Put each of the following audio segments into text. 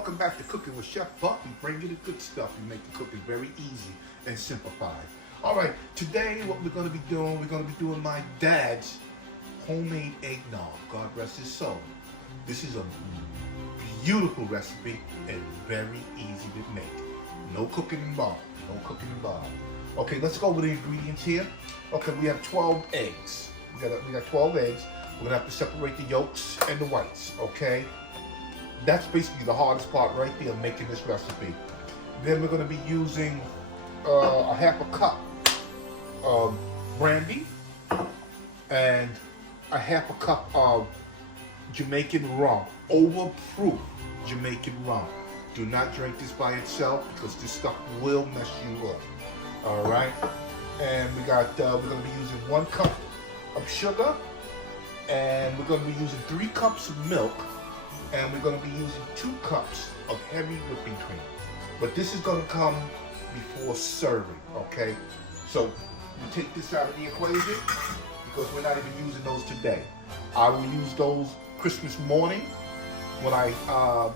welcome back to Cooking with Chef Buck. We bring you the good stuff. We make the cooking very easy and simplified. All right, today what we're going to be doing my dad's homemade eggnog. God rest his soul. This is a beautiful recipe and very easy to make. No cooking involved. Okay, let's go with the ingredients here. Okay, we have 12 eggs. We got 12 eggs. We're gonna have to separate the yolks and the whites, okay? That's basically the hardest part right there, making this recipe. Then we're gonna be using a half a cup of brandy and a half a cup of Jamaican rum, overproof Jamaican rum. Do not drink this by itself because this stuff will mess you up. All right, and we're gonna be using 1 cup of sugar, and we're gonna be using 3 cups of milk, and we're gonna be using 2 cups of heavy whipping cream. But this is gonna come before serving, okay? So you take this out of the equation because we're not even using those today. I will use those Christmas morning when I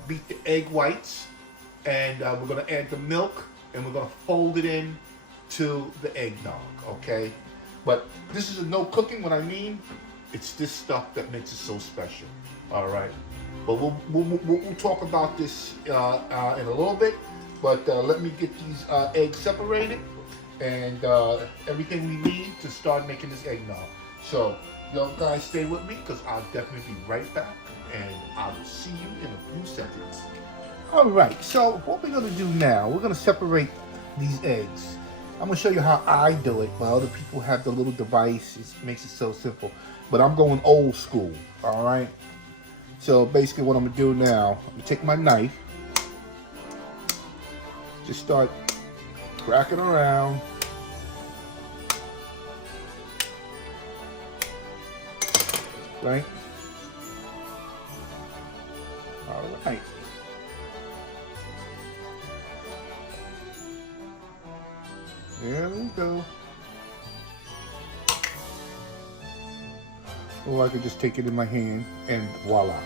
beat the egg whites, and we're gonna add the milk, and we're gonna fold it in to the eggnog, okay? But this is a no cooking. What I mean, it's this stuff that makes it so special. All right, but we'll talk about this in a little bit. But let me get these eggs separated and everything we need to start making this eggnog. So y'all guys stay with me because I'll definitely be right back, and I'll see you in a few seconds. All right, so what we're gonna do now, we're gonna separate these eggs. I'm gonna show you how I do it, but other people have the little device. It makes it so simple. But I'm going old school, all right? So basically what I'm gonna do now, I'm gonna take my knife, just start cracking around. Right? All right. There we go. Or I could just take it in my hand and voila.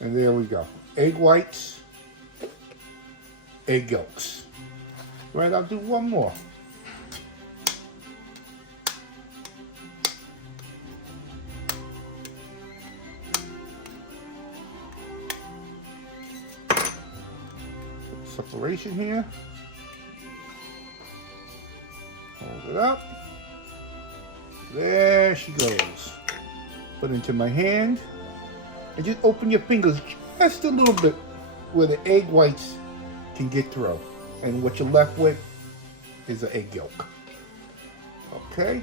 And there we go. Egg whites, egg yolks. Right, I'll do one more. Separation here. Hold it up. There she goes. Put it into my hand. And just open your fingers just a little bit where the egg whites can get through. And what you're left with is an egg yolk. Okay.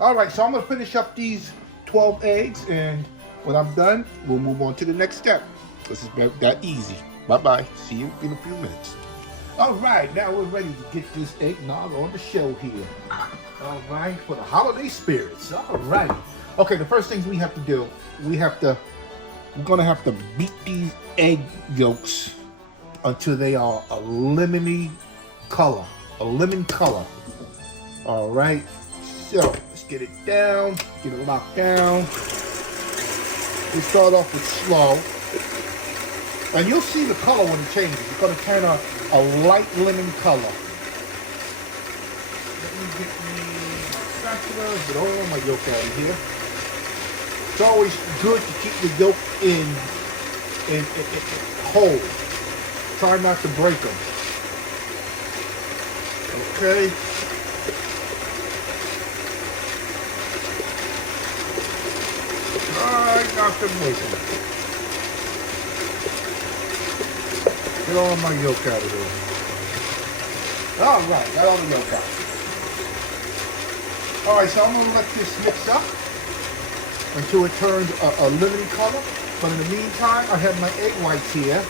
Alright, so I'm going to finish up these 12 eggs. And when I'm done, we'll move on to the next step. This is that easy. Bye-bye. See you in a few minutes. All right, now we're ready to get this eggnog on the show here. All right, for the holiday spirits. All right. Okay, the first things we have to do, we're gonna have to beat these egg yolks until they are a lemon color. All right, so let's get it down, get it locked down. We start off with slow. And you'll see the color when it changes. It's going to turn a light lemon color. Let me get the spatula, get all my yolk out of here. It's always good to keep the yolk in whole. Try not to break them. Okay. Try not to break them. Get all my yolk out of there. All right, got all the yolk out. All right, so I'm gonna let this mix up until it turns a lemon color. But in the meantime, I have my egg whites here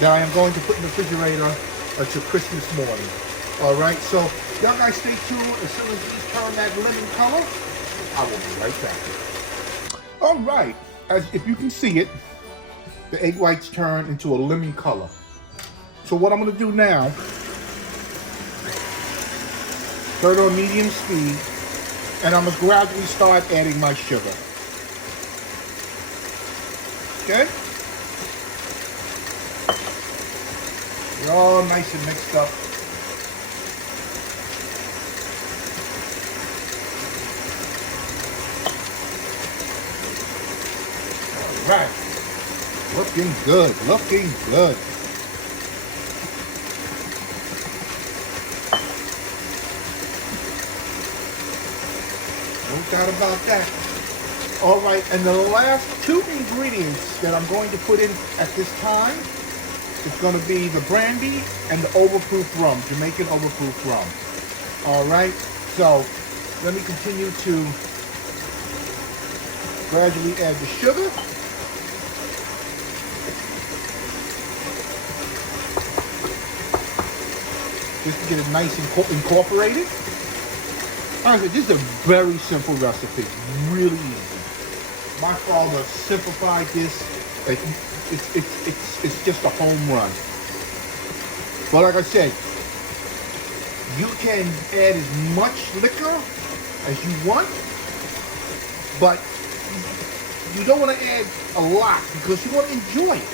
that I am going to put in the refrigerator until Christmas morning. All right, so y'all guys stay tuned. As soon as these turn that lemon color, I will be right back. All right, as if you can see it, the egg whites turn into a lemon color. So what I'm going to do now, turn on medium speed, and I'm going to gradually start adding my sugar. Okay? They're all nice and mixed up. All right. Looking good, looking good. No doubt about that. All right, and the last two ingredients that I'm going to put in at this time is going to be the brandy and the overproof rum, Jamaican overproof rum. All right, so let me continue to gradually add the sugar. Just to get it nice and incorporated. All right, this is a very simple recipe, really easy. My father simplified this. It's just a home run. But like I said, you can add as much liquor as you want, but you don't want to add a lot because you want to enjoy it.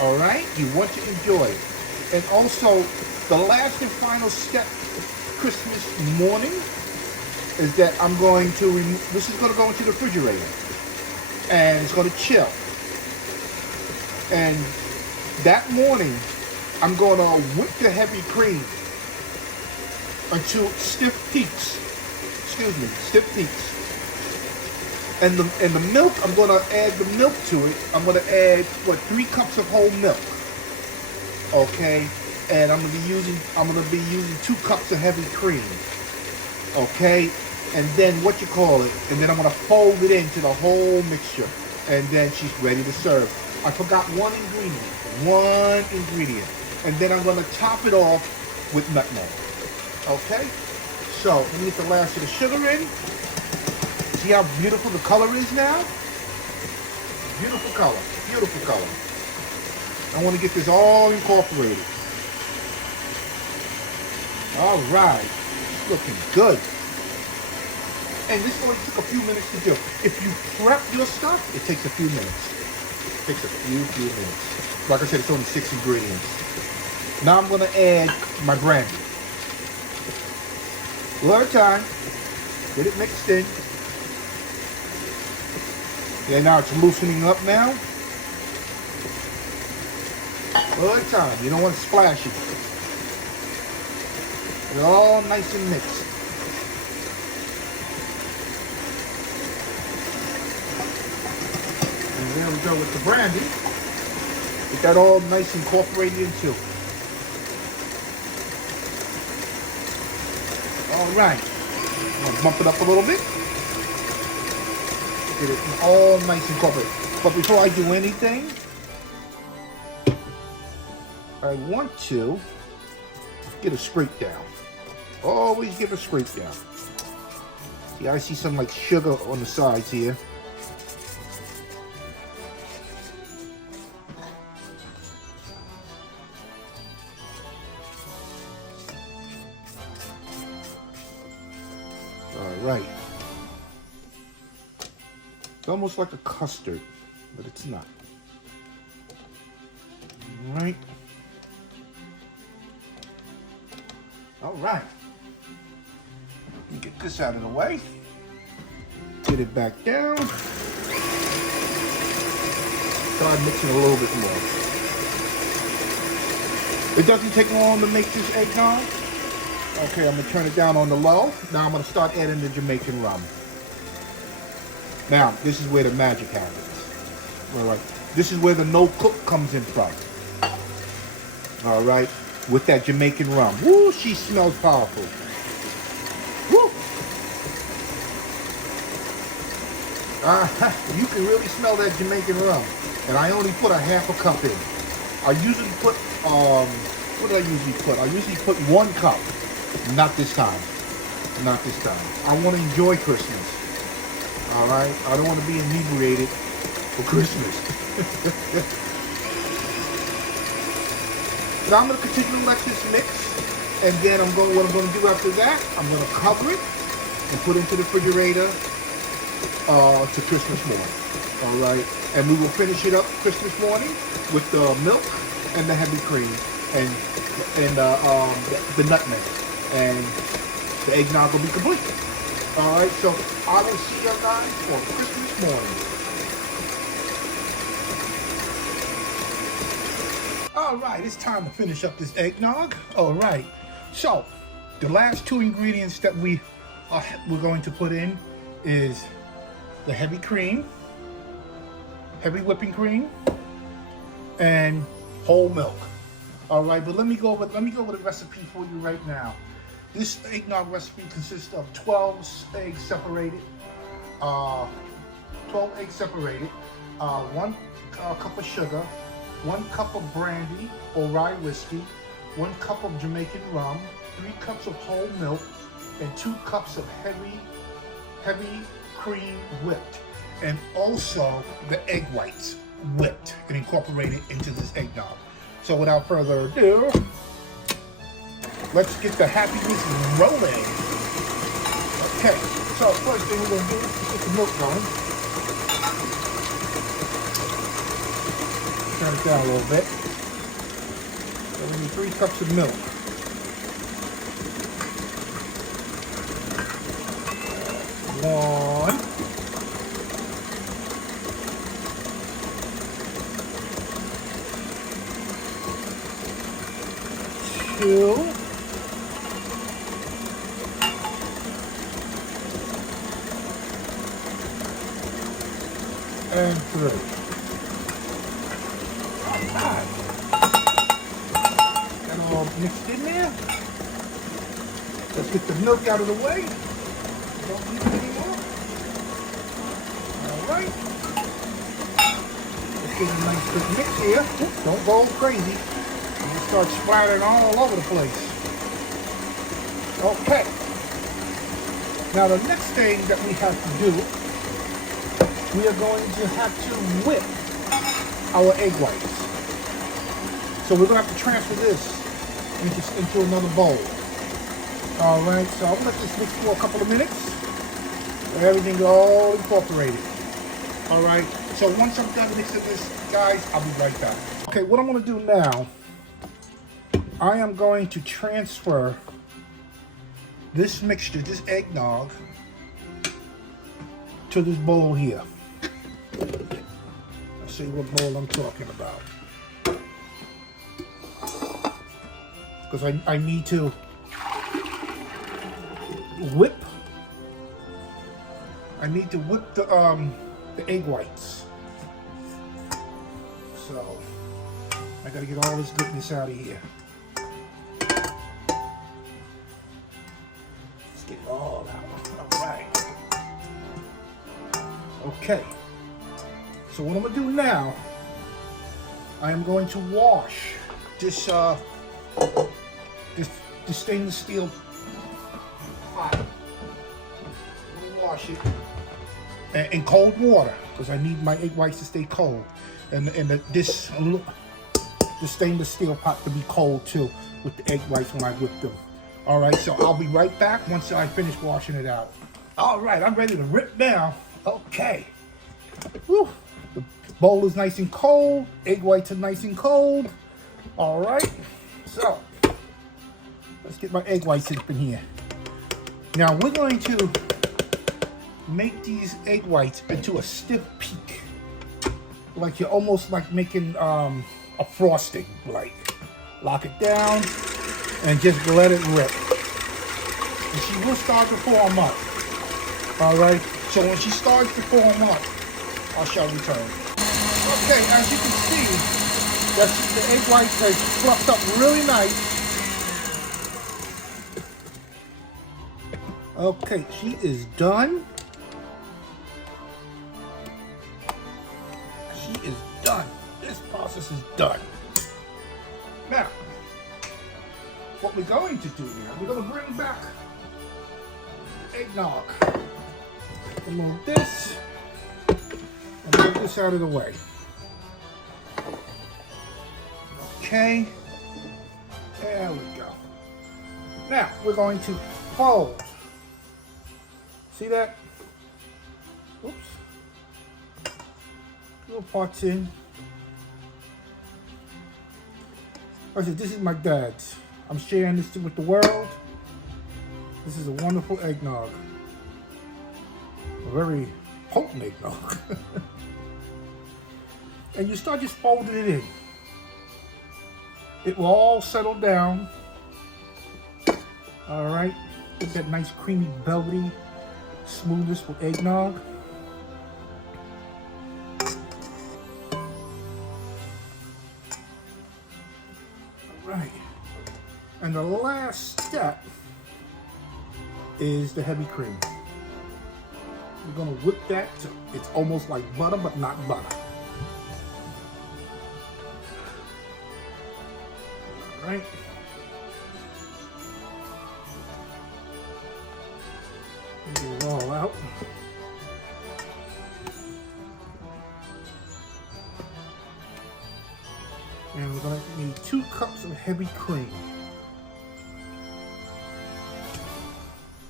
All right, you want to enjoy it. And also, the last and final step Christmas morning is that I'm going to this is going to go into the refrigerator and it's going to chill. And that morning, I'm going to whip the heavy cream until stiff peaks. Excuse me, stiff peaks. And the milk, I'm going to add the milk to it. I'm going to add 3 cups of whole milk. Okay, and I'm going to be using 2 cups of heavy cream. Okay, and then and then I'm going to fold it into the whole mixture, and then she's ready to serve. I forgot one ingredient, and then I'm going to top it off with nutmeg. Okay, so let me get the last of the sugar in. See how beautiful the color is now? Beautiful color, beautiful color. I want to get this all incorporated. All right, it's looking good. And this only took a few minutes to do. If you prep your stuff, it takes a few minutes. It takes a few minutes. Like I said, it's only 6 ingredients. Now I'm going to add my brandy. A lot of time. Get it mixed in. Yeah, now it's loosening up now. All the time. You don't want to splash it. It's all nice and mixed. And there we go with the brandy. Get that all nice incorporated into. All right. I'm going to bump it up a little bit. Get it all nice and incorporated. But before I do anything, I want to get a scrape down. Always give a scrape down. See, I see some like sugar on the sides here. All right. It's almost like a custard, but it's not. All right. All right. Get this out of the way. Get it back down. Start mixing a little bit more. It doesn't take long to make this eggnog. Okay, I'm gonna turn it down on the low. Now I'm gonna start adding the Jamaican rum. Now, this is where the magic happens. All right. This is where the no cook comes in from. All right. With that Jamaican rum. Woo, she smells powerful. Woo. You can really smell that Jamaican rum. And I only put a half a cup in. I usually put, what do I usually put? I usually put 1 cup. Not this time. Not this time. I want to enjoy Christmas. All right? I don't want to be inebriated for Christmas. Now I'm going to continue to let this mix, and then what I'm going to do after that, I'm going to cover it and put it into the refrigerator to Christmas morning. All right, and we will finish it up Christmas morning with the milk and the heavy cream and the nutmeg, and the eggnog will be complete. All right, so I will see you guys on Christmas morning. All right, it's time to finish up this eggnog. All right, so the last two ingredients that we're going to put in is the heavy cream, heavy whipping cream, and whole milk. All right, but let me go with a recipe for you right now. This eggnog recipe consists of 12 eggs separated, 1 cup of sugar, 1 cup of brandy or rye whiskey, 1 cup of Jamaican rum, 3 cups of whole milk, and 2 cups of heavy cream whipped, and also the egg whites whipped and incorporated into this eggnog. So without further ado, let's get the happiness rolling. Okay, so first thing we're going to do is get the milk going. Turn it down a little bit. So we need 3 cups of milk. 1. 2. And 3. Alright. Got it all mixed in there. Let's get the milk out of the way. Don't need it anymore. Alright. Let's get a nice quick mix here. Don't go crazy. You start splattering all over the place. Okay. Now the next thing that we have to do, we are going to have to whip our egg whites. So we're going to have to transfer this into another bowl. Alright, so I'm going to let this mix for a couple of minutes. Everything all incorporated. Alright, so once I'm done mixing this, guys, I'll be right back. Okay, what I'm going to do now, I am going to transfer this mixture, this eggnog, to this bowl here. Let's see what bowl I'm talking about. Because I need to whip. I need to whip the egg whites. So I gotta get all this goodness out of here. Let's get it all out. Alright. Okay. So what I'm gonna do now, I am going to wash this this stainless steel pot. I'm gonna wash it in cold water because I need my egg whites to stay cold, and this stainless steel pot to be cold too with the egg whites when I whip them. All right, so I'll be right back once I finish washing it out. All right, I'm ready to rip now. Okay. Whew. The bowl is nice and cold. Egg whites are nice and cold. All right, so let's get my egg whites up in here. Now we're going to make these egg whites into a stiff peak, like you're almost like making a frosting. Like lock it down and just let it rip. And she will start to form up. All right. So when she starts to form up, I shall return. Okay, as you can see, the egg whites has fluffed up really nice. Okay, she is done. She is done. This process is done. Now, what we're going to do now, we're going to bring back eggnog. Move this and move this out of the way. Okay, there we go. Now we're going to fold. See that? Oops. Little parts in. Like I said, this is my dad's. I'm sharing this with the world. This is a wonderful eggnog. A very potent eggnog. And you start just folding it in. It will all settle down. All right. Get that nice creamy, velvety smoothness with eggnog. All right. And the last step is the heavy cream. You're gonna whip that till it's almost like butter, but not butter. All right. Get it all out. And we're gonna need 2 cups of heavy cream.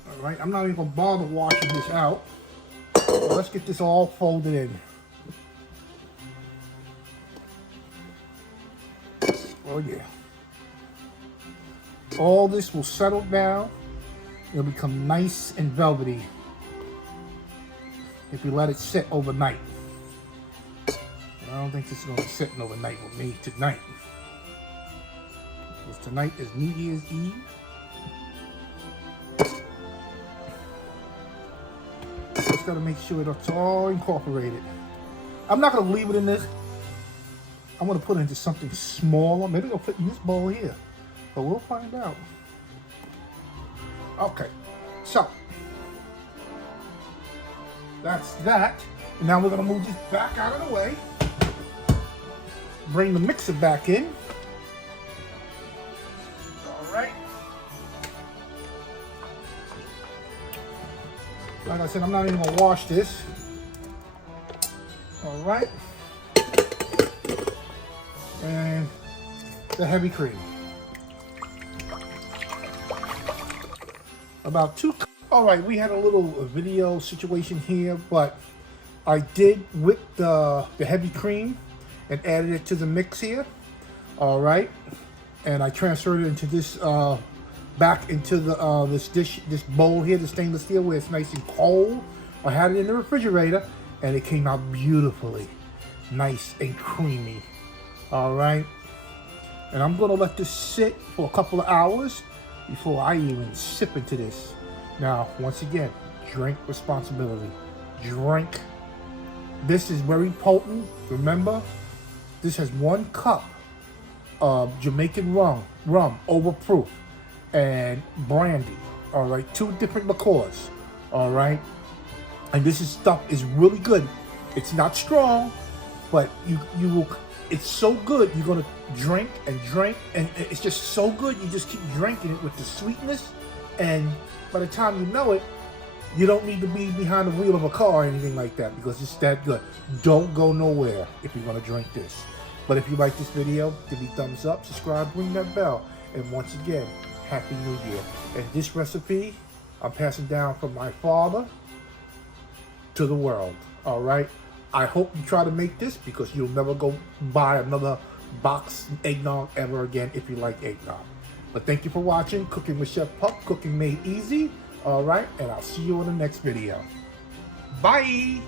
All right, I'm not even gonna bother washing this out. So let's get this all folded in. Oh yeah. All this will settle down. It'll become nice and velvety if you let it sit overnight. I don't think this is going to be sitting overnight with me tonight. Because tonight is New Year's Eve. Just got to make sure it's all incorporated. I'm not going to leave it in this. I'm going to put it into something smaller. Maybe I'll put it in this bowl here. But we'll find out. Okay, so that's that. Now we're gonna move this back out of the way. Bring the mixer back in. All right. Like I said, I'm not even gonna wash this. All right. And the heavy cream. About 2 cups. All right, we had a little video situation here, but I did whip the heavy cream and added it to the mix here. All right, and I transferred it into this back into the this bowl here, the stainless steel, where it's nice and cold. I had it in the refrigerator, and it came out beautifully, nice and creamy. All right, and I'm gonna let this sit for a couple of hours before I even sip into this. Now, once again, drink responsibility. Drink. This is very potent. Remember, this has 1 cup of Jamaican rum, overproof, and brandy. All right, 2 different liqueurs. All right, and this stuff is really good. It's not strong, but you will. It's so good, you're gonna drink, and it's just so good, you just keep drinking it with the sweetness, and by the time you know it, you don't need to be behind the wheel of a car or anything like that, because it's that good. Don't go nowhere if you're gonna drink this. But if you like this video, give me a thumbs up, subscribe, ring that bell, and once again, Happy New Year. And this recipe, I'm passing down from my father to the world, all right? I hope you try to make this, because you'll never go buy another box eggnog ever again if you like eggnog. But thank you for watching Cooking with Chef Pup, Cooking Made Easy. All right, and I'll see you in the next video. Bye.